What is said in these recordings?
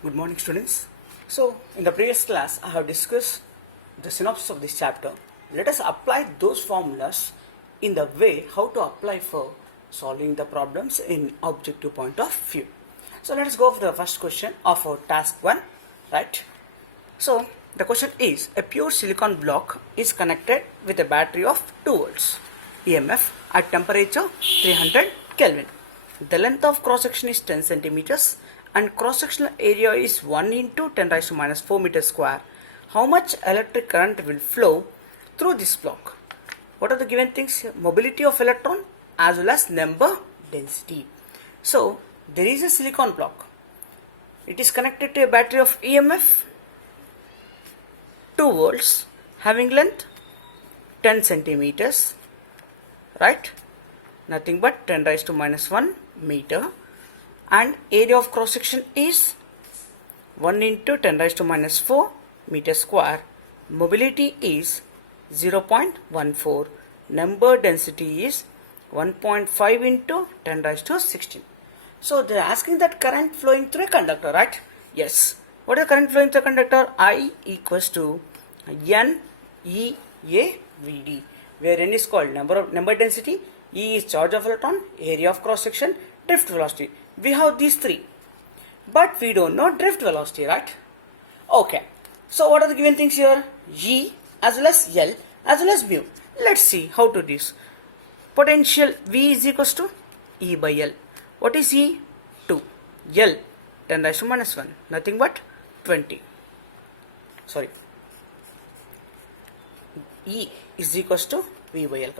Good morning, students. So, in the previous class, I have discussed the synopsis of this chapter. Let us apply those formulas in the way how to apply for solving the problems in objective point of view. So, let us go for the first question of our task 1, right? So, the question is, a pure silicon block is connected with a battery of 2 volts EMF at temperature 300 Kelvin. The length of cross section is 10 centimeters and cross sectional area is 1 into 10 raised to minus 4 meters square. How much electric current will flow through this block? What are the given things? Mobility of electron as well as number density. So, there is a silicon block. It is connected to a battery of EMF 2 volts having length 10 centimeters, right? Nothing but 10 raised to minus 1 meter, and area of cross section is 1 into 10 raised to minus 4 meter square. Mobility is 0.14. Number density is 1.5 into 10 raised to 16. So they are asking that current flowing through a conductor, right? Yes. What is the current flowing through a conductor? I equals to N E A V D, where N is called number density, E is charge of electron, area of cross section, drift velocity. We have these three, but we don't know drift velocity, right? Okay. So what are the given things here? G as well as L as well as mu. Let's see how to do this. Potential V is equals to E by L. What is E? 2. L 10 raised to minus 1. Nothing but 20. Sorry. E is equals to V by L.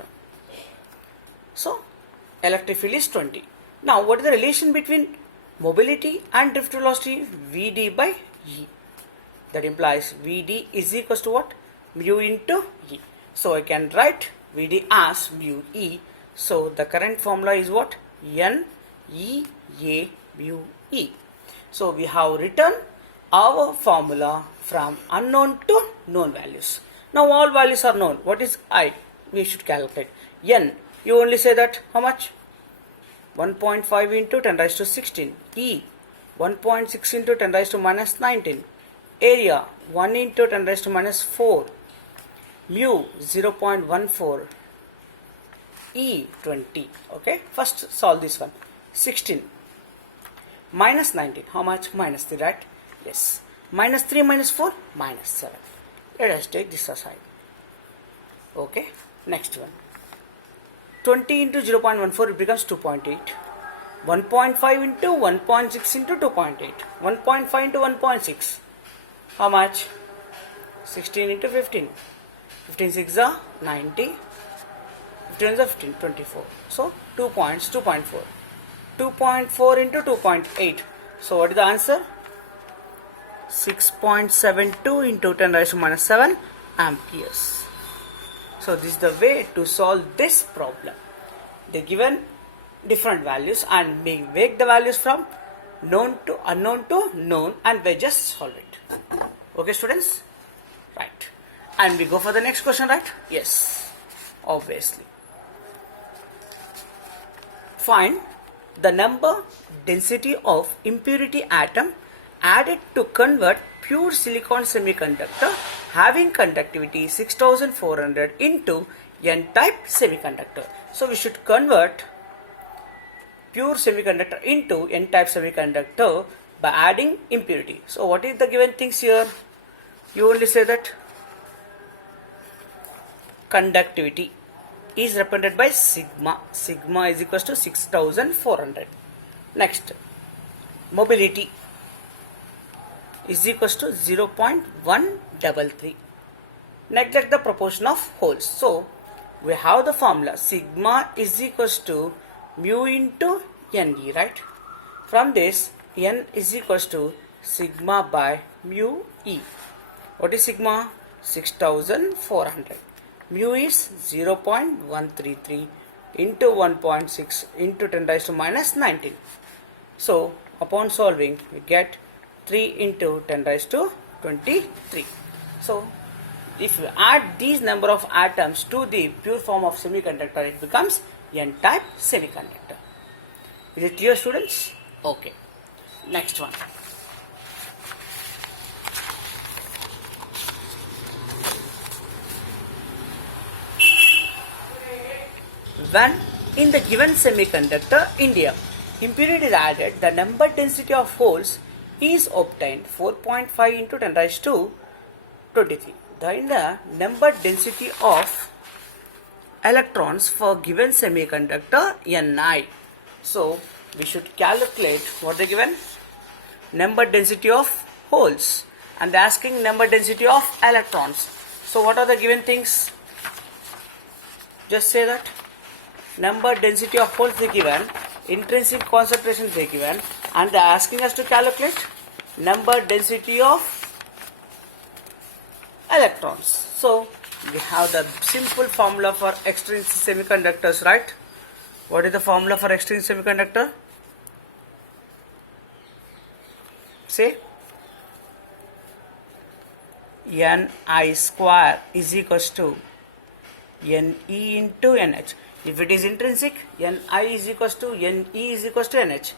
So, electric field is 20. Now, what is the relation between mobility and drift velocity? Vd by E. That implies Vd is equals to what? Mu into E. So, I can write Vd as mu E. So, the current formula is what? N E A mu E. So, we have written our formula from unknown to known values. Now, all values are known. What is I? We should calculate. N, you only say that how much? 1.5 into 10 raised to 16. E, 1.6 into 10 raised to minus 19. Area, 1 into 10 raised to minus 4. Mu, 0.14. E, 20. Okay, first solve this one. 16 minus 19. How much? Minus 3, right? Yes. Minus 3 minus 4, minus 7. Let us take this aside. Okay, next one. 20 into 0.14, it becomes 2.8. 1.5 into 1.6 into 2.8. 1.5 into 1.6. How much? 16 into 15. 15 6 are 90. 15 is 15, 24. So 2 points, 2.4. 2.4 into 2.8. So what is the answer? 6.72 into 10 raised to minus 7 amperes. So this is the way to solve this problem. They given different values and we make the values from known to unknown to known and we just solve it. Okay, students? Right. And we go for the next question, right? Yes, obviously. Find the number density of impurity atom added to convert pure silicon semiconductor having conductivity 6400 into N-type semiconductor. So we should convert pure semiconductor into N-type semiconductor by adding impurity. So what is the given things here? You only say that conductivity is represented by sigma. Sigma is equals to 6400. Next, mobility is equals to 0.133. Neglect the proportion of holes. So, we have the formula sigma is equals to mu into Ne, right? From this, N is equals to sigma by mu E. What is sigma? 6400. Mu is 0.133 into 1.6 into 10 raised to minus 19. So, upon solving, we get 3 into 10 raised to 23. So, if you add these number of atoms to the pure form of semiconductor, it becomes N-type semiconductor. Is it clear, students? Okay. Next one. when in the given semiconductor India impurity is added, the number density of holes is obtained 4.5 into 10 raised to 23. In the number density of electrons for given semiconductor Ni. So we should calculate what they given number density of holes and they are asking number density of electrons. So what are the given things? Just say that number density of holes they given, intrinsic concentration they given, and they are asking us to calculate number density of electrons. So we have the simple formula for extrinsic semiconductors, right? What is the formula for extrinsic semiconductor? Say Ni square is equals to Ne into Nh. If it is intrinsic, Ni is equals to Ne is equals to Nh.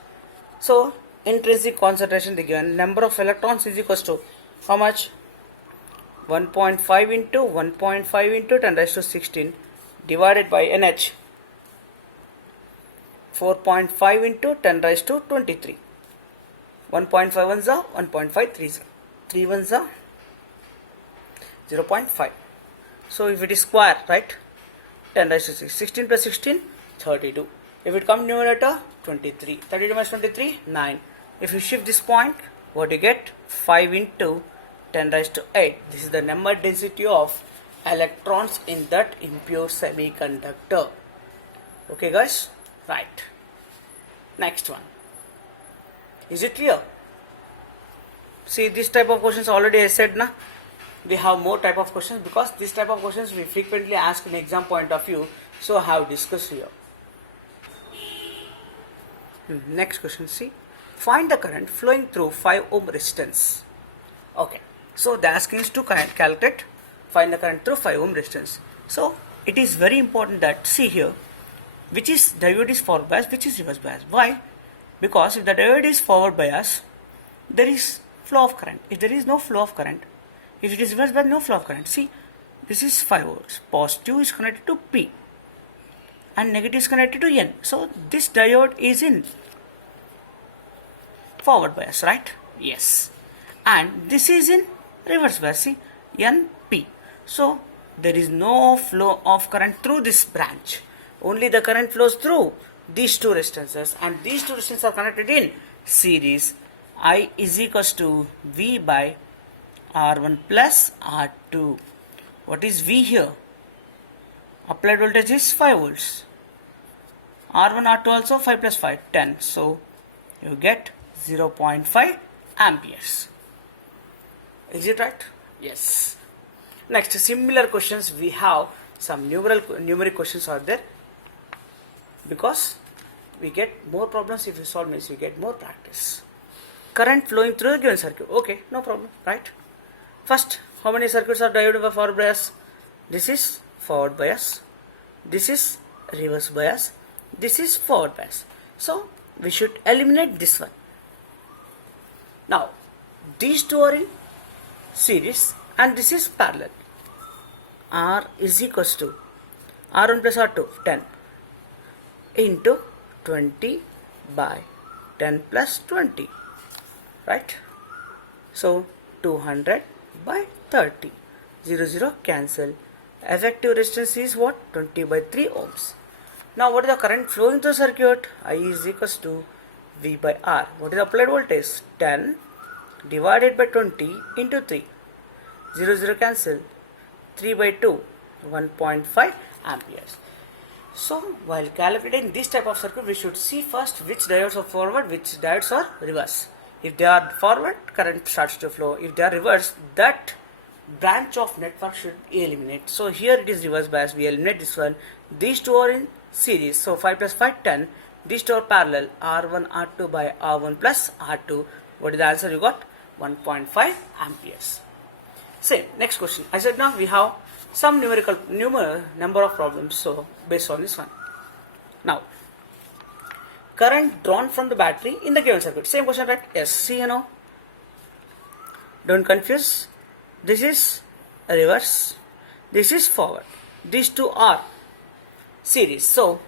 So intrinsic concentration they given, number of electrons is equals to how much? 1.5 into 1.5 into 10 raised to 16 divided by Nh. 4.5 into 10 raised to 23. 1.5 ones are 1.5 threes. 3 ones are 0.5. So if it is square, right? 10 raised to 6. 16 plus 16, 32. If it comes numerator, 23. 32 minus 23, 9. If you shift this point, what do you get? 5 into 10 raised to 8. This is the number density of electrons in that impure semiconductor. Okay guys? Right. Next one. Is it clear? See, this type of questions already I said na. We have more type of questions because this type of questions we frequently ask in exam point of view. So I have discussed here. Next question, see. Find the current flowing through 5 ohm resistance. Okay. So the asking is to calculate, find the current through 5 ohm resistance. So it is very important that, see here, which is diode is forward bias, which is reverse bias. Why? Because if the diode is forward bias, there is flow of current. If there is no flow of current, if it is reverse bias, no flow of current. See, this is 5 volts. Positive is connected to P and negative is connected to N. So this diode is in forward bias, right? Yes. And this is in reverse bias, see, NP. So there is no flow of current through this branch. Only the current flows through these two resistances, and these two resistances are connected in series. I is equals to V by R1 plus R2. What is V here? Applied voltage is 5 volts. R1, R2 also 5 plus 5, 10. So you get 0.5 amperes. Is it right? Yes. Next, similar questions we have some numeric questions are there, because we get more problems if you solve means we get more practice. Current flowing through the given circuit. Okay, no problem, right? First, how many circuits are divided by forward bias? This is forward bias. This is reverse bias. This is forward bias. So we should eliminate this one. Now, these two are in series and this is parallel. R is equals to R1 plus R2, 10 into 20 by 10 plus 20, right? So 200 by 30, 0 0 cancel. Effective resistance is what? 20 by 3 ohms. Now what is the current flowing through circuit? I is equals to V by R. What is the applied voltage? 10 divided by 20 into 3, 0 0 cancel. 3 by 2, 1.5 amperes. So while calculating this type of circuit, we should see first which diodes are forward, which diodes are reverse. If they are forward, current starts to flow. If they are reverse, that branch of network should eliminate. So here it is reverse bias, we eliminate this one. These two are in series, so 5 plus 5, 10. These two are parallel, R1, R2 by R1 plus R2. What is the answer you got? 1.5 amperes. Same, next question. I said now we have some number of problems, so based on this one. Now, current drawn from the battery in the given circuit. Same question, right? Yes, see you know. Don't confuse. This is reverse. This is forward. These two are series. So,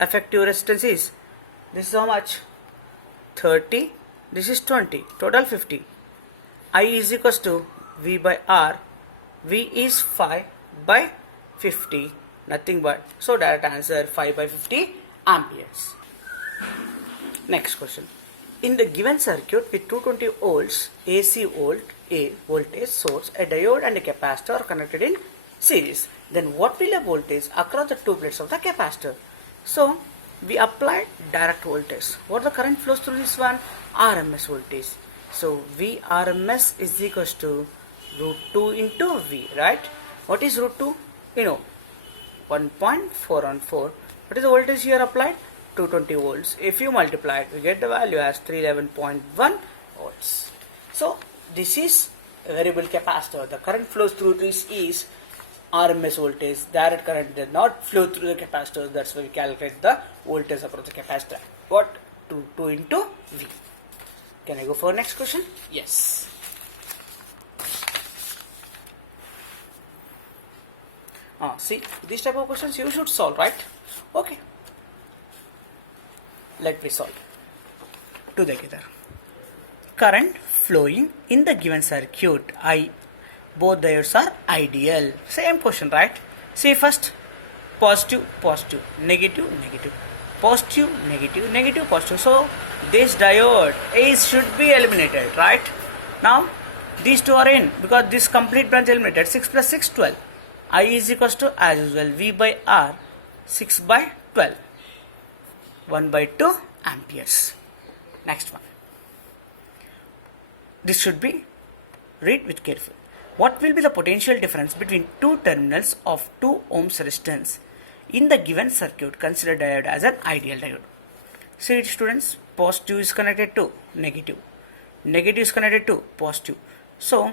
effective resistance is, this is how much? 30, this is 20, total 50. I is equals to V by R. V is 5 by 50, nothing but, so direct answer 5 by 50 amperes. Next question. In the given circuit with 220 volts AC voltage source, a diode and a capacitor are connected in series, then what will the voltage across the two plates of the capacitor? So we applied direct voltage. What the current flows through this one? RMS voltage. So VRMS is equals to root 2 into V, right? What is root 2? You know, 1.414. What is the voltage here applied? 220 volts. If you multiply it, we get the value as 311.1 volts. So this is a variable capacitor. The current flows through this is RMS voltage. Direct current does not flow through the capacitor. That's why we calculate the voltage across the capacitor. What? 2 into V. Can I go for next question? Yes. See, these type of questions you should solve, right? Okay. Let me solve. To together. Current flowing in the given circuit I. Both diodes are ideal. Same question, right? See first, positive, positive, negative, negative, positive, negative, negative, positive. So this diode should be eliminated, right? Now these two are in because this complete branch eliminated. 6 plus 6, 12. I is equals to, as usual, V by R, 6 by 12, 1 by 2 amperes. Next one. This should be read with careful. What will be the potential difference between two terminals of 2 ohms resistance in the given circuit? Consider diode as an ideal diode. See it, students, positive is connected to negative, negative is connected to positive. So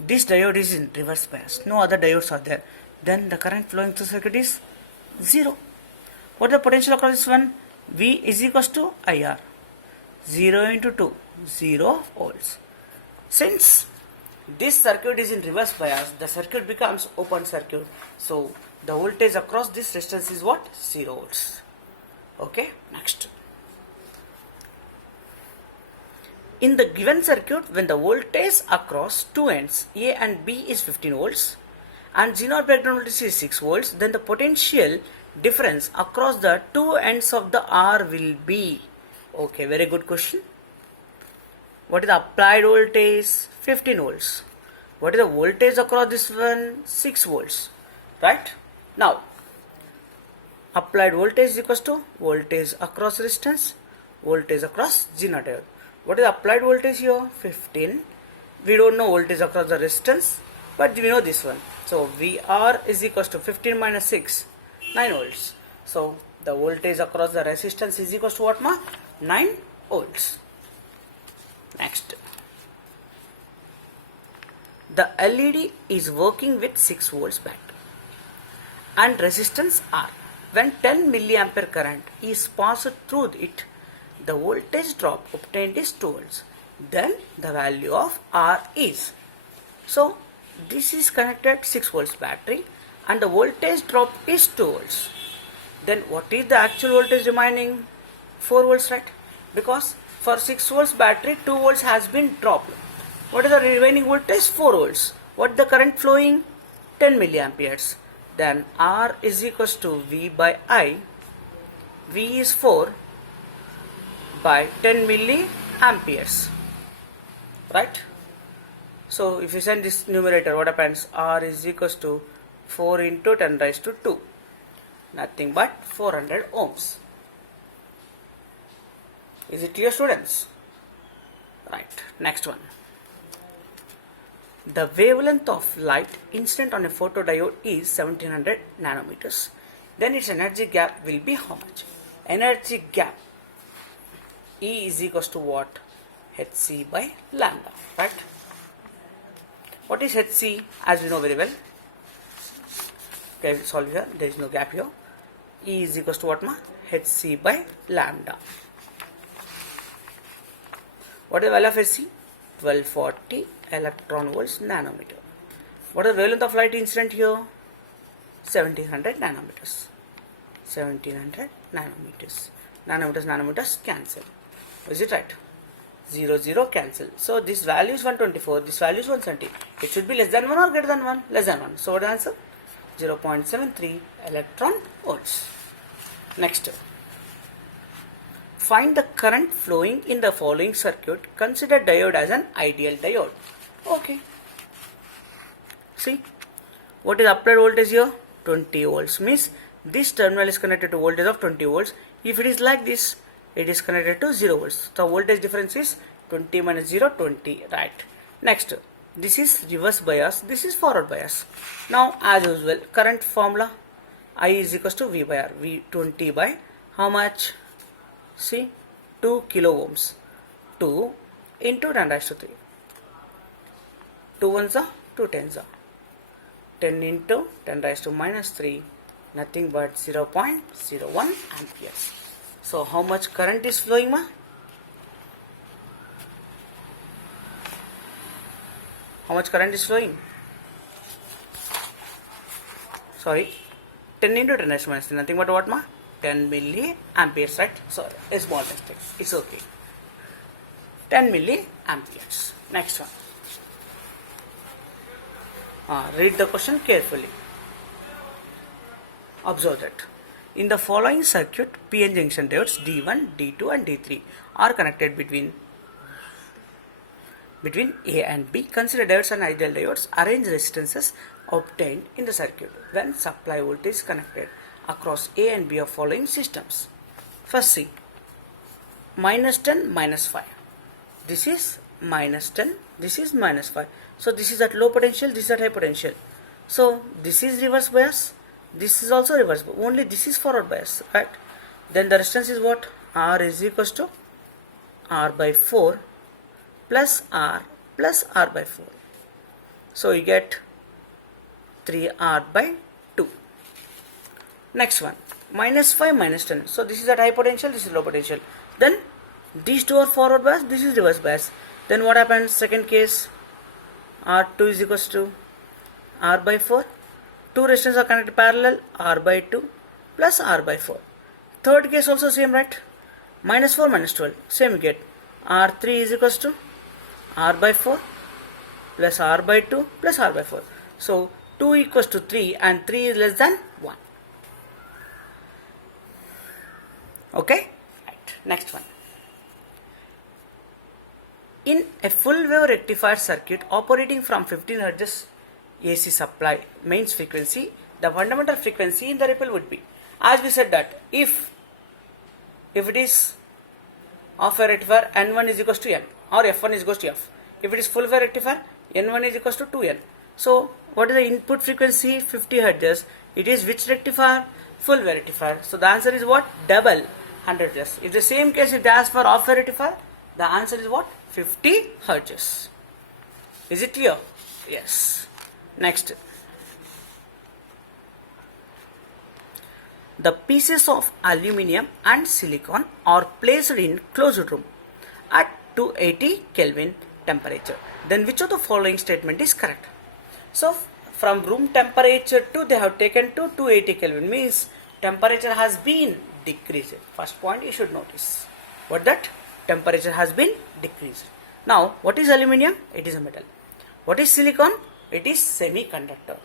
this diode is in reverse bias. No other diodes are there. Then the current flowing through the circuit is 0. What is the potential across this one? V is equals to IR. 0 into 2, 0 volts. Since this circuit is in reverse bias, the circuit becomes open circuit. So the voltage across this resistance is what? 0 volts. Okay, next. In the given circuit, when the voltage across two ends A and B is 15 volts and Z0 breakdown voltage is 6 volts, then the potential difference across the two ends of the R will be. Okay, very good question. What is the applied voltage? 15 volts. What is the voltage across this one? 6 volts. Right? Now, applied voltage is equals to voltage across resistance, voltage across Z0 diode. What is the applied voltage here? 15. We don't know voltage across the resistance, but we know this one. So VR is equals to 15 minus 6, 9 volts. So the voltage across the resistance is equals to what, ma? 9 volts. Next. The LED is working with 6 volts battery and resistance R. When 10 milliampere current is passed through it, the voltage drop obtained is 2 volts. Then the value of R is. So this is connected 6 volts battery and the voltage drop is 2 volts. Then what is the actual voltage remaining? 4 volts, right? Because for 6 volts battery 2 volts has been dropped. What is the remaining voltage? 4 volts. What the current flowing? 10 milliamperes. Then R is equals to V by I. V is 4 by 10 milliamperes. Right? So if you send this numerator, what happens? R is equals to 4 into 10 raised to 2. Nothing but 400 ohms. Is it clear, students? Right. Next one. The wavelength of light incident on a photodiode is 1700 nanometers. Then its energy gap will be how much? Energy gap E is equals to what? Hc by lambda, right? What is Hc? As we know very well. Okay, we'll solve here. There is no gap here. E is equals to what, ma? Hc by lambda. What is the value of Hc? 1240 electron volts nanometer. What is the wavelength of light incident here? 1700 nanometers. 1700 nanometers. Nanometers cancel. Is it right? 0, 0 cancel. So this value is 124, this value is 170. It should be less than 1 or greater than 1? Less than 1. So what is the answer? 0.73 electron volts. Next. Find the current flowing in the following circuit. Consider diode as an ideal diode. Okay. See, what is applied voltage here? 20 volts. Means this terminal is connected to voltage of 20 volts. If it is like this, it is connected to 0 volts. The voltage difference is 20 minus 0, 20. Right. Next, this is reverse bias. This is forward bias. Now, as usual, current formula I is equals to V by R. V 20 by how much? See, 2 kilo ohms. 2 into 10 raised to 3. 2 ones are 2 tens are. 10 into 10 raised to minus 3. Nothing but 0.01 amperes. So how much current is flowing, ma? How much current is flowing? Sorry, 10 into 10 raised to minus 3. Nothing but what, ma? 10 milliamperes, right? Sorry, a small mistake. It's okay. 10 milliamperes. Next one. Read the question carefully. Observe that. In the following circuit, PN junction diodes D1, D2 and D3 are connected between A and B. Consider diodes and ideal diodes. Arrange resistances obtained in the circuit when supply voltage is connected across A and B of following systems. First see, minus 10, minus 5. This is minus 10, this is minus 5. So this is at low potential, this is at high potential. So this is reverse bias, this is also reverse bias. Only this is forward bias, right? Then the resistance is what? R is equals to R by 4 plus R by 4. So you get 3R by 2. Next one, minus 5, minus 10. So this is at high potential, this is low potential. Then these two are forward bias, this is reverse bias. Then what happens? Second case, R2 is equals to R by 4. Two resistors are connected parallel, R by 2 plus R by 4. Third case also same, right? Minus 4, minus 12. Same you get. R3 is equals to R by 4 plus R by 2 plus R by 4. So 2 equals to 3 and 3 is less than 1. Okay? Right. Next one. In a full wave rectifier circuit operating from 15 Hz AC supply mains frequency, the fundamental frequency in the ripple would be, as we said that if it is half wave rectifier, N1 is equals to N or F1 is equals to F. If it is full wave rectifier, N1 is equals to 2N. So what is the input frequency? 50 Hz. It is which rectifier? Full wave rectifier. So the answer is what? Double 100 Hz. If the same case if they ask for half wave rectifier, the answer is what? 50 Hz. Is it clear? Yes. Next. The pieces of aluminium and silicon are placed in closed room at 280 Kelvin temperature. Then which of the following statement is correct? So from room temperature to they have taken to 280 Kelvin means temperature has been decreased. First point you should notice. What that? Temperature has been decreased. Now what is aluminium? It is a metal. What is silicon? It is semiconductor.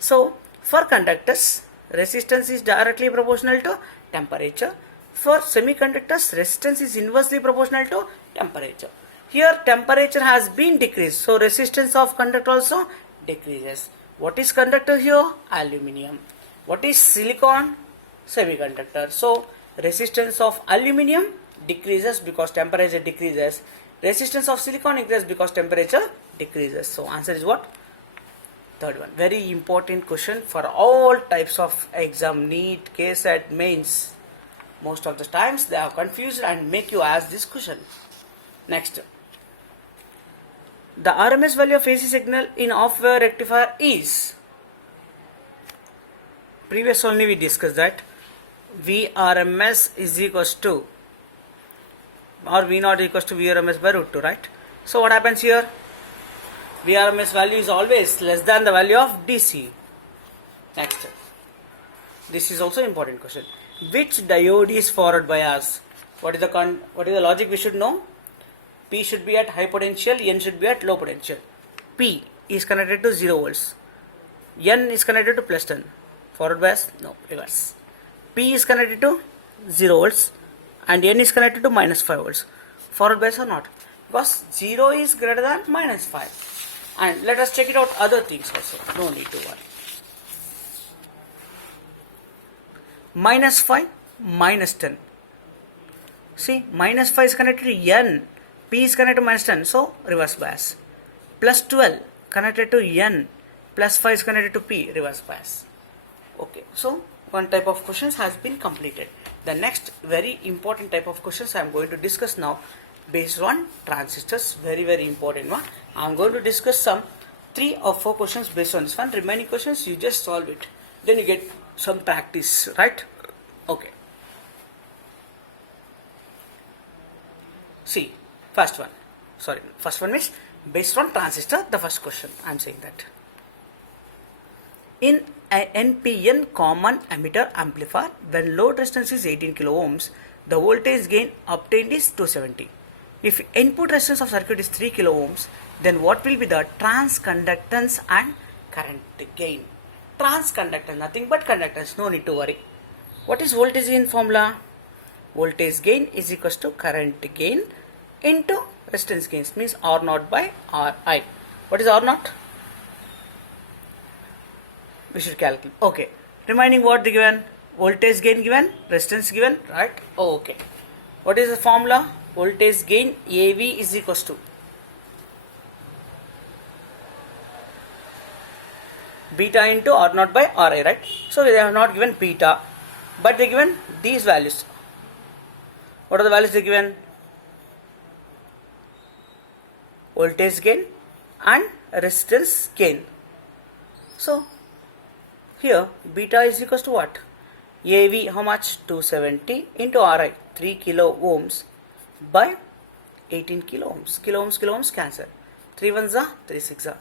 So for conductors, resistance is directly proportional to temperature. For semiconductors, resistance is inversely proportional to temperature. Here temperature has been decreased, so resistance of conductor also decreases. What is conductor here? Aluminium. What is silicon? Semiconductor. So resistance of aluminium decreases because temperature decreases. Resistance of silicon increases because temperature decreases. So answer is what? Third one. Very important question for all types of exam, NEET, KSET, mains. Most of the times they are confused and make you ask this question. Next. The RMS value of AC signal in off-wave rectifier is, previous only we discussed that Vrms is equals to or V0 equals to Vrms by root 2, right? So what happens here? Vrms value is always less than the value of DC. Next. This is also important question. Which diode is forward bias? What is the logic we should know? P should be at high potential, N should be at low potential. P is connected to 0 volts. N is connected to plus 10. Forward bias? No, reverse. P is connected to 0 volts and N is connected to minus 5 volts. Forward bias or not? Because 0 is greater than minus 5. And let us check it out other things also. No need to worry. Minus 5, minus 10. See, minus 5 is connected to N. P is connected to minus 10. So, reverse bias. Plus 12 connected to N. Plus 5 is connected to P. Reverse bias. Okay. So, one type of questions has been completed. The next very important type of questions I am going to discuss now based on transistors. Very, very important one. I am going to discuss some 3 or 4 questions based on this one. Remaining questions you just solve it. Then you get some practice, right? Okay. See, first one means based on transistor, the first question I am saying that. In a NPN common emitter amplifier, when load resistance is 18 kilo ohms, the voltage gain obtained is 270. If input resistance of circuit is 3 kilo ohms, then what will be the transconductance and current gain? Transconductance, nothing but conductance, no need to worry. What is voltage gain formula? Voltage gain is equals to current gain into resistance gains, means R0 by Ri. What is R0? We should calculate. Okay. Remaining what they given? Voltage gain given, resistance given, right? Okay. What is the formula? Voltage gain AV is equals to beta into R0 by Ri, right? So they have not given beta, but they given these values. What are the values they given? Voltage gain and resistance gain. So here beta is equals to what? AV how much? 270 into Ri 3 kilo ohms by 18 kilo ohms. Kilo ohms cancel. 3 ones are 3 6 are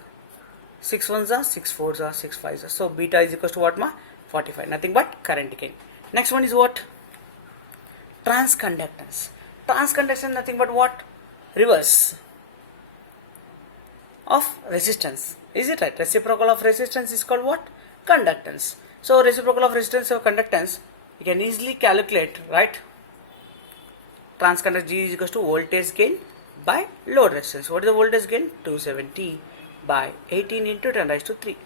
6 ones are 6 fours are 6 fives are. So beta is equals to what ma? 45. Nothing but current gain. Next one is what? Transconductance. Transconductance nothing but what? Reverse of resistance. Is it right? Reciprocal of resistance is called what? Conductance. So reciprocal of resistance or conductance you can easily calculate, right? Transconductance G is equals to voltage gain by load resistance. What is the voltage gain? 270 by 18 into 10 raised to 3.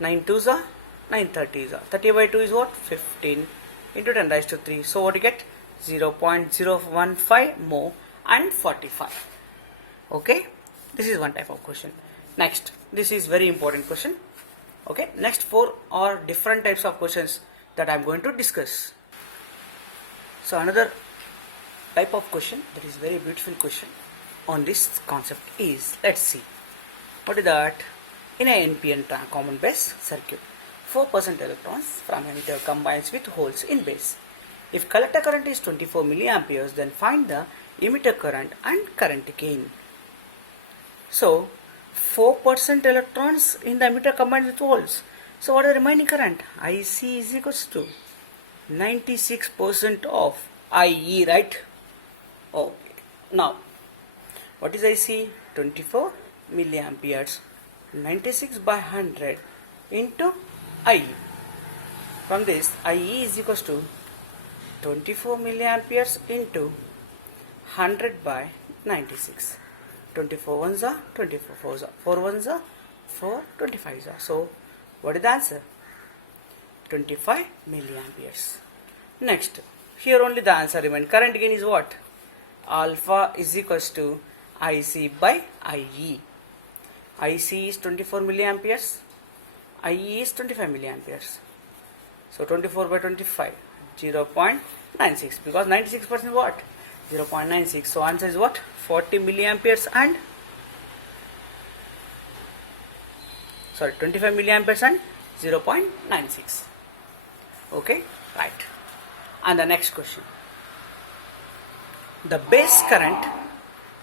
9 2s are 9 30s are. 30 by 2 is what? 15 into 10 raised to 3. So what you get? 0.015 mho and 45. Okay. This is one type of question. Next, this is very important question. Okay. Next 4 are different types of questions that I am going to discuss. So another type of question that is very beautiful question on this concept is, let's see, what is that? In a NPN common base circuit, 4% electrons from emitter combines with holes in base. If collector current is 24 milliamperes, then find the emitter current and current gain. So 4% electrons in the emitter combined with holes. So what is the remaining current? IC is equals to 96% of IE, right? Okay. Now, what is IC? 24 milliamperes. 96 by 100 into IE. From this, IE is equals to 24 milliamperes into 100 by 96. 24 ones are 24 fours are 4 ones are 4 25s are. So what is the answer? 25 milliamperes. Next, here only the answer remains. Current gain is what? Alpha is equals to IC by IE. IC is 24 milliamperes. IE is 25 milliamperes. So 24 by 25, 0.96, because 96% what? 0.96. So answer is what? 40 milliamperes and 25 milliamperes and 0.96. Okay, right. And the next question. The base current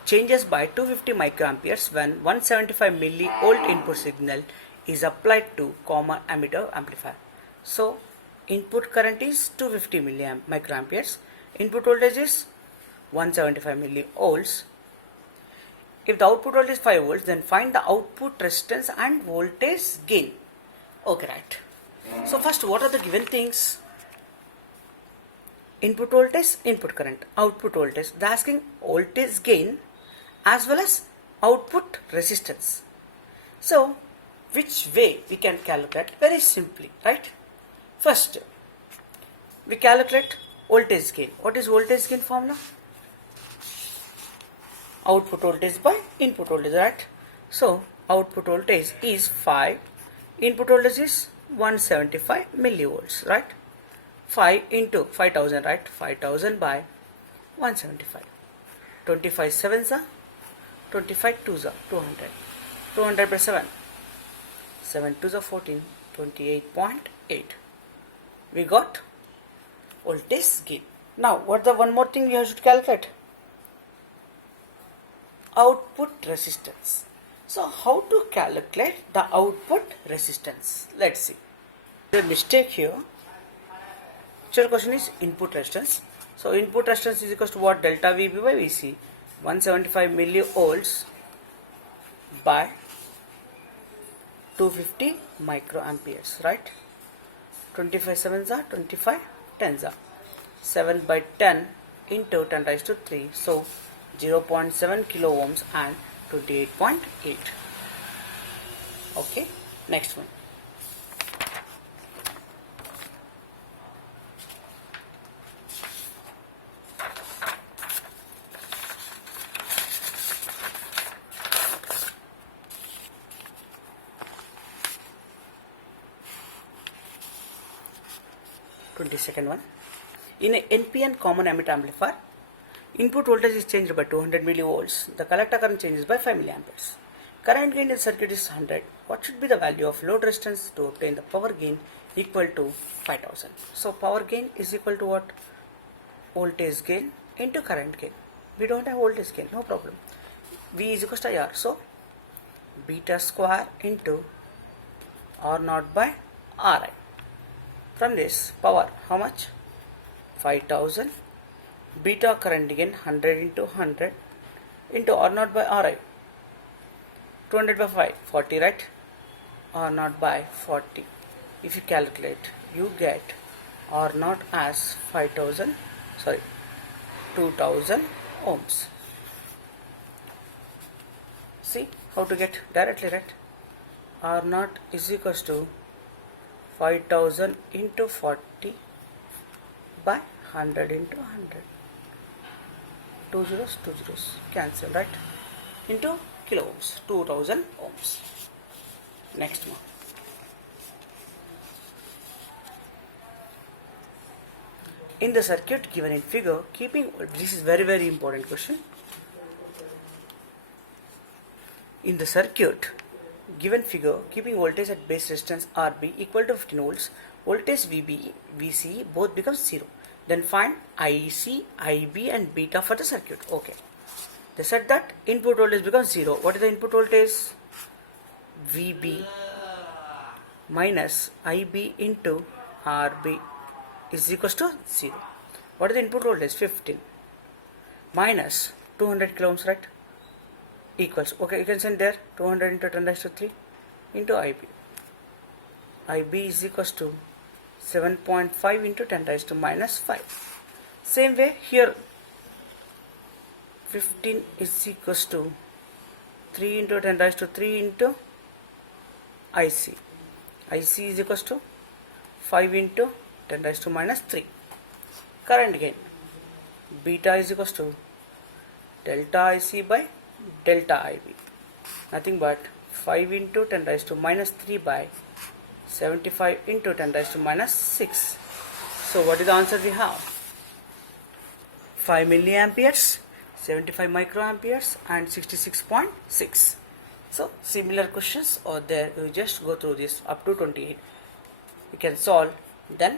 changes by 250 microamperes when 175 millivolt input signal is applied to common emitter amplifier. So input current is 250 microamperes, input voltage is 175 millivolts. If the output voltage is 5 volts, then find the output resistance and voltage gain. Okay, right. So first, what are the given things? Input voltage, input current, output voltage. They are asking voltage gain as well as output resistance. So, which way we can calculate? Very simply, right? First, we calculate voltage gain. What is voltage gain formula? Output voltage by input voltage, right? So, output voltage is 5, input voltage is 175 millivolts, right? 5 into 5000, right? 5000 by 175. 25 sevens are 25 twos are 200. 200 by 7. 7 twos are 14. 28.8. We got voltage gain. Now, what the one more thing we have to calculate? Output resistance. So, how to calculate the output resistance? Let's see. The mistake here. Actual question is input resistance. So, input resistance is equal to what? Delta VB by VC. 175 millivolts by 250 microamperes, right? 25 sevens are 25 tens are 7 by 10 into 10 raised to 3. So, 0.7 kilo ohms and 28.8. Okay, next one. Second one. In a NPN common emitter amplifier, input voltage is changed by 200 millivolts. The collector current changes by 5 milliamperes. Current gain in the circuit is 100. What should be the value of load resistance to obtain the power gain equal to 5000? So power gain is equal to what? Voltage gain into current gain. We don't have voltage gain, no problem. V is equal to IR. So beta square into R naught by Ri. From this, power, how much? 5000. Beta current gain 100 into 100 into R naught by Ri. 200 by 5, 40, right? R naught by 40. If you calculate, you get R naught as 2000 ohms. See how to get directly, right? R naught is equals to 5000 into 40 by 100 into 100. 2 zeros cancel, right? Into kilo ohms, 2000 ohms. Next one. In the circuit given in figure, this is very important question. In the circuit given figure, keeping voltage at base resistance RB equal to 15 volts, voltage VB, VC both becomes 0. Then find IC, IB and beta for the circuit. Okay. They said that input voltage becomes 0. What is the input voltage? VB minus IB into RB is equals to 0. What is the input voltage? 15 minus 200 kilo ohms, right? Equals, okay, you can send there 200 into 10 raised to 3 into IB. IB is equals to 7.5 into 10 raised to minus 5. Same way here, 15 is equals to 3 into 10 raised to 3 into IC. IC is equals to 5 into 10 raised to minus 3. Current gain, beta is equals to delta IC by delta IB, nothing but 5 into 10 raised to minus 3 by 75 into 10 raised to minus 6. So what is the answer we have? 5 milliamperes, 75 microamperes and 66.6. So similar questions are there. You just go through this up to 28. You can solve, then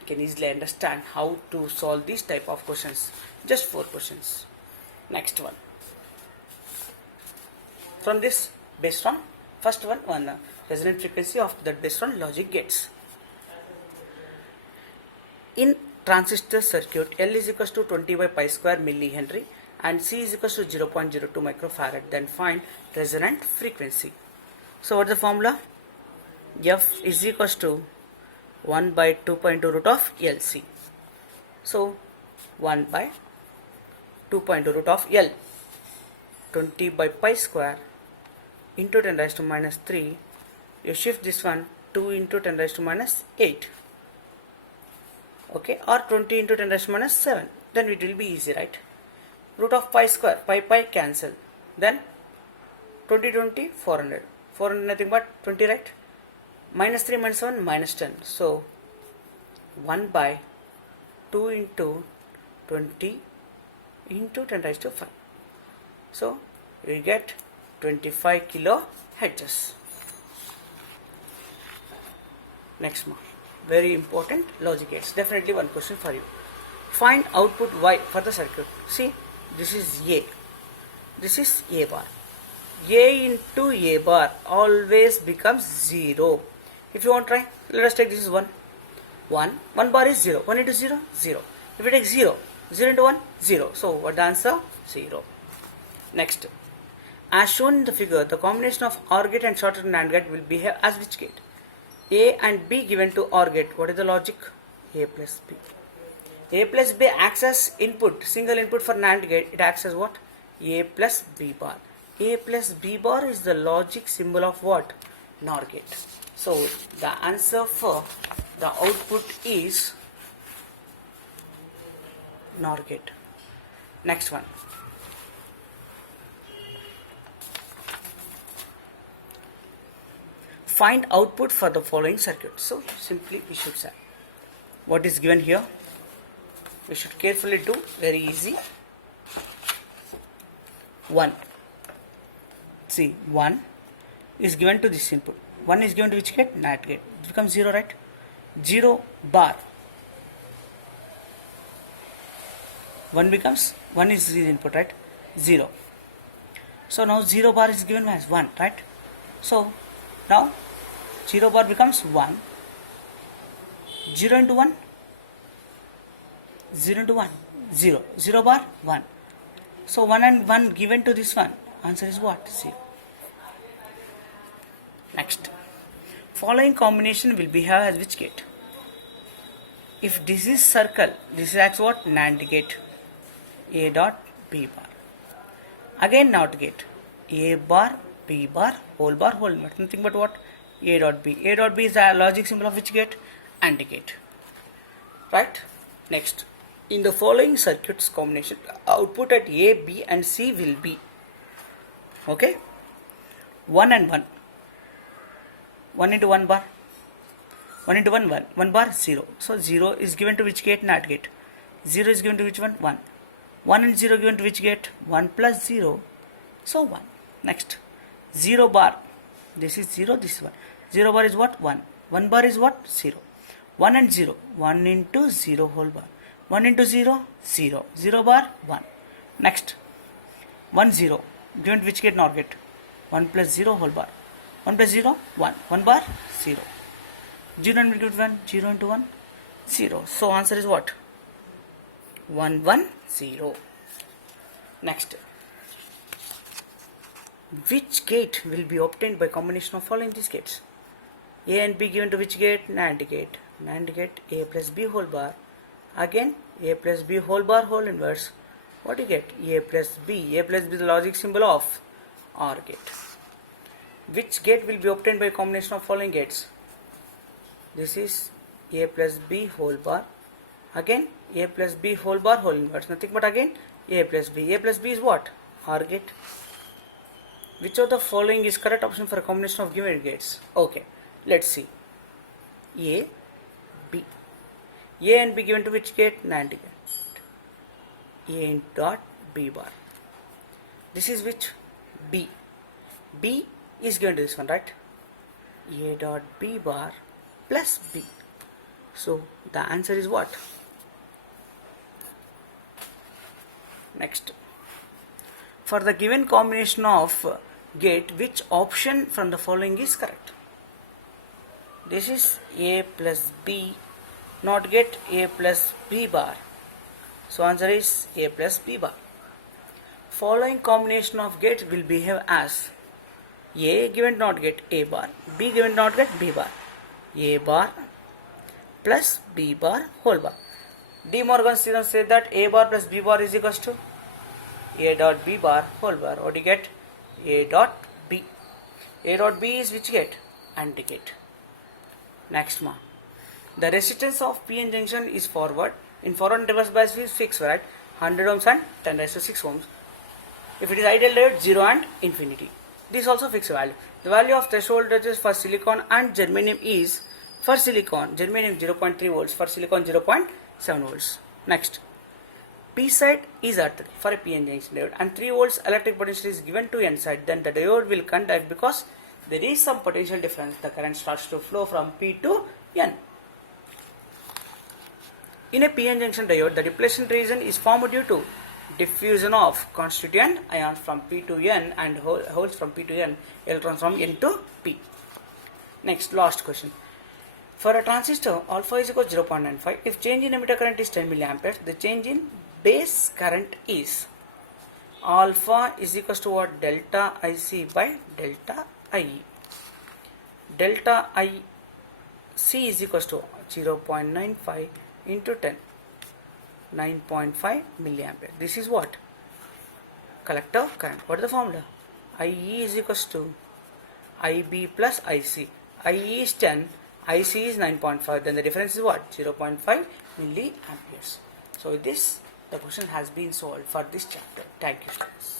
you can easily understand how to solve these type of questions. Just 4 questions. Next one. From this, based on first one, resonant frequency of that based on logic gates. In transistor circuit, L is equals to 20 by pi square millihenry and C is equals to 0.02 microfarad. Then find resonant frequency. So what is the formula? F is equals to 1 by 2.2 root of LC. So 1 by 2.2 root of L, 20 by pi square into 10 raised to minus 3. You shift this one, 2 into 10 raised to minus 8. Okay, or 20 into 10 raised to minus 7. Then it will be easy, right? Root of pi square, pi cancel. Then 20, 400. 400 nothing but 20, right? Minus 3 minus 7 minus 10. So 1 by 2 into 20 into 10 raised to 5. So we get 25 kilohertz. Next one, very important logic gates. Definitely one question for you. Find output Y for the circuit. See, this is A. This is A bar. A into A bar always becomes 0. If you want to try, let us take this is 1. 1 bar is 0. 1 into 0, 0. If you take 0, 0 into 1, 0. So what the answer? 0. Next, as shown in the figure, the combination of OR gate and shorted NAND gate will behave as which gate? A and B given to OR gate. What is the logic? A plus B. A plus B acts as input, single input for NAND gate. It acts as what? A plus B bar. A plus B bar is the logic symbol of what? NOR gate. So the answer for the output is NOR gate. Next one. Find output for the following circuit. So simply we should say what is given here. We should carefully do, very easy. 1. See, 1 is given to this input. 1 is given to which gate? NAND gate. It becomes 0, right? 0 bar. 1 becomes, 1 is the input, right? 0. So now 0 bar is given as 1, right? So now 0 bar becomes 1. 0 into 1, 0 into 1, 0. 0 bar, 1. So 1 and 1 given to this one. Answer is what? 0. Next. Following combination will behave as which gate? If this is circle, this acts what? NAND gate. A dot B bar. Again NOT gate. A bar, B bar, whole bar, whole bar. Nothing but what? A dot B. A dot B is the logic symbol of which gate? AND gate. Right? Next. In the following circuits combination, output at A, B and C will be, okay, 1 and 1. 1 into 1 bar. 1 into 1, 1. 1 bar, 0. So 0 is given to which gate? NAND gate. 0 is given to which one? 1. 1 and 0 given to which gate? 1 plus 0. So 1. Next. 0 bar. This is 0, this is 1. 0 bar is what? 1. 1 bar is what? 0. 1 and 0. 1 into 0 whole bar. 1 into 0, 0. 0 bar, 1. Next. 1, 0. Given to which gate? NOR gate. 1 plus 0 whole bar. 1 plus 0, 1. 1 bar, 0. 0 and 1, 0 into 1, 0. So answer is what? 1, 1, 0. Next. Which gate will be obtained by combination of following these gates? A and B given to which gate? NAND gate. NAND gate A plus B whole bar. Again A plus B whole bar whole inverse. What do you get? A plus B. A plus B is the logic symbol of OR gate. Which gate will be obtained by combination of following gates? This is A plus B whole bar. Again A plus B whole bar whole inverse. Nothing but again A plus B. A plus B is what? OR gate. Which of the following is correct option for a combination of given gates? Okay, let's see. A, B. A and B given to which gate? NAND gate. A dot B bar. This is which? B. B is given to this one, right? A dot B bar plus B. So the answer is what? Next. For the given combination of gate, which option from the following is correct? This is A plus B not get A plus B bar? So answer is A plus B bar. Following combination of gates will behave as A given not get A bar, B given not get B bar, A bar plus B bar whole bar. De Morgan's theorem said that A bar plus B bar is equals to A dot B bar whole bar. What do you get? A dot B. A dot B is which gate? AND gate. Next one. The resistance of PN junction is forward. In forward and reverse bias is fixed, right? 100 ohms and 10 raised to 6 ohms. If it is ideal diode, 0 and infinity. This also fixed value. The value of threshold voltages for silicon and germanium is, for silicon, germanium 0.3 volts, for silicon 0.7 volts. Next. P side is earthed for a PN junction diode and 3 volts electric potential is given to N side. Then the diode will conduct because there is some potential difference. The current starts to flow from P to N. In a PN junction diode, the depletion region is formed due to diffusion of constituent ions from P to N and holes from P to N, electrons from N to P. Next, last question. For a transistor, alpha is equal to 0.95. If change in emitter current is 10 milliamperes, the change in base current is alpha is equal to what? Delta IC by delta IE. Delta IC is equal to 0.95 into 10, 9.5 milliampere. This is what? Collector current. What is the formula? IE is equal to IB plus IC. IE is 10, IC is 9.5. Then the difference is what? 0.5 milliamperes. So with this, the question has been solved for this chapter. Thank you, students.